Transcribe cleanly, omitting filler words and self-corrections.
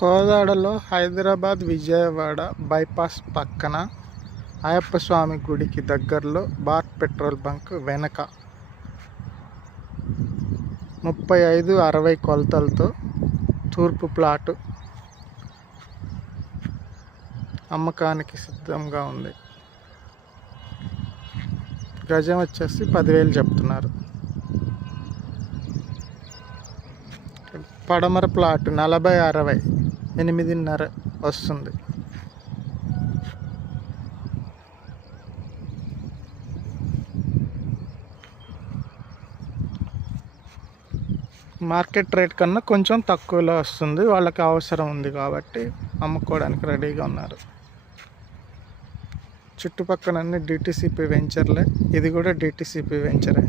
కోదాడలో Hyderabad Vijayawada bypass పక్కన అయ్యప్ప స్వామి గుడికి దగ్గరలో భారత్ పెట్రోల్ బంక్ వెనక 35-60 కొలతలతో తూర్పు ప్లాటు అమ్మకానికి సిద్ధంగా ఉంది. గజం వచ్చేసి 10,000 చెప్తున్నారు. పడమర ప్లాట్ 40-60 8.5 వస్తుంది. మార్కెట్ రేట్ కన్నా కొంచెం తక్కువలో వస్తుంది. వాళ్ళకి అవసరం ఉంది కాబట్టి అమ్ముకోవడానికి రెడీగా ఉన్నారు. చుట్టుపక్కలన్నీ డిటిసిపి వెంచర్లే, ఇది కూడా డిటిసిపి వెంచరే.